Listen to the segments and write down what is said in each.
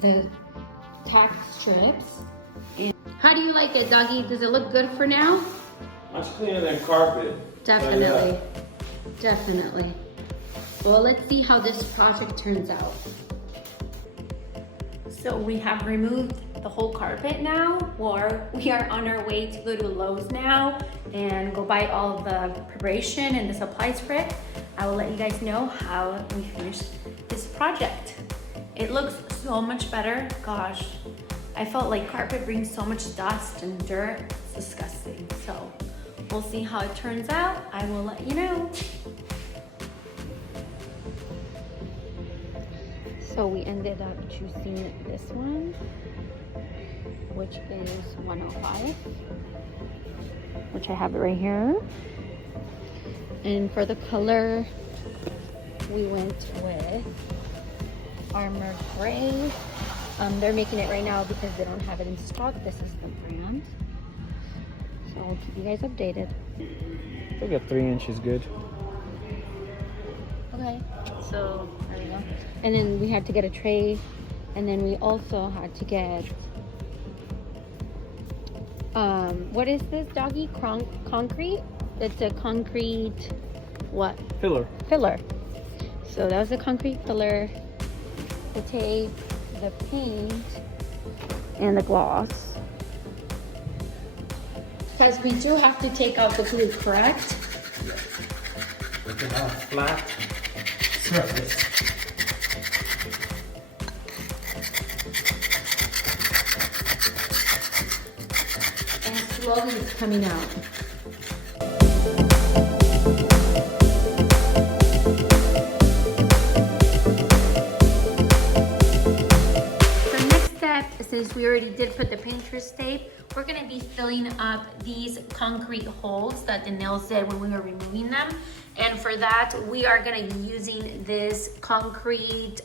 the tack strips. And how do you like it, doggy? Does it look good for now? Much cleaner than carpet. Definitely, definitely. Well, let's see how this project turns out. So we have removed the whole carpet now, or we are on our way to go to Lowe's now and go buy all the preparation and the supplies for it. I will let you guys know how we finish this project. It looks so much better. Gosh, I felt like carpet brings so much dust and dirt. It's disgusting. So we'll see how it turns out. I will let you know. So we ended up choosing this one, which is 105, which I have it right here. And for the color, we went with Armor Gray. They're making it right now because they don't have it in stock. This is the brand. So I'll keep you guys updated. I think a 3-inch is good. Okay, so there we go. And then we had to get a tray, and then we also had to get what is this, doggy? Concrete? It's a concrete what? Filler. Filler. So that was the concrete filler, the tape, the paint, and the gloss. Because we do have to take out the glue, correct? We can have a flat surface. And slowly it's coming out. The next step, since we already did put the painter's tape, we're gonna be filling up these concrete holes that the nails did when we were removing them. And for that, we are gonna be using this concrete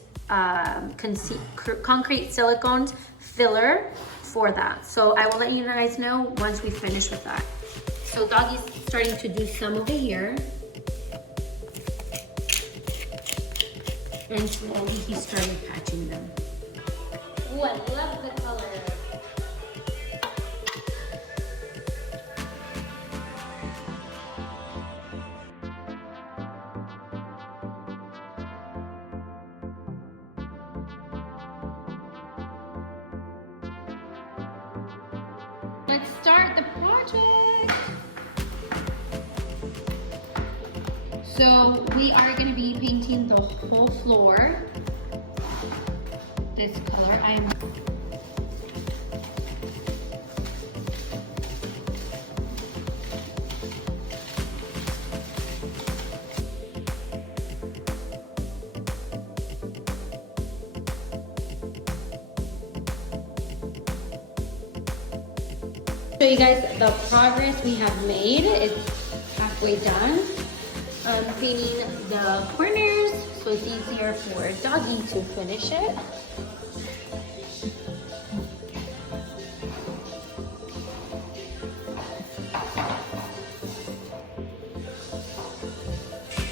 silicone filler for that. So I will let you guys know once we finish with that. So Doggy's starting to do some over here. And slowly he started patching them. Ooh, I love the color. Let's start the project. So we are going to be painting the whole floor this color. Show you guys the progress we have made. It's halfway done. I'm painting the corners so it's easier for Doggy to finish it.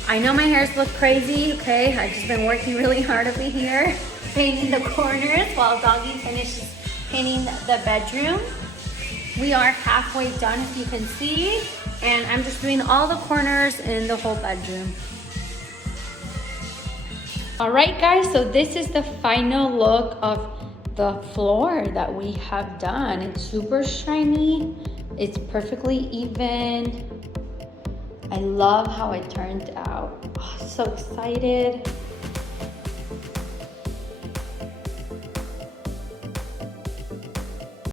I know my hairs look crazy, okay? I've just been working really hard over here, painting the corners while Doggy finishes painting the bedroom. We are halfway done, if you can see, and I'm just doing all the corners in the whole bedroom. All right, guys, so this is the final look of the floor that we have done. It's super shiny. It's perfectly even. I love how it turned out. Oh, so excited.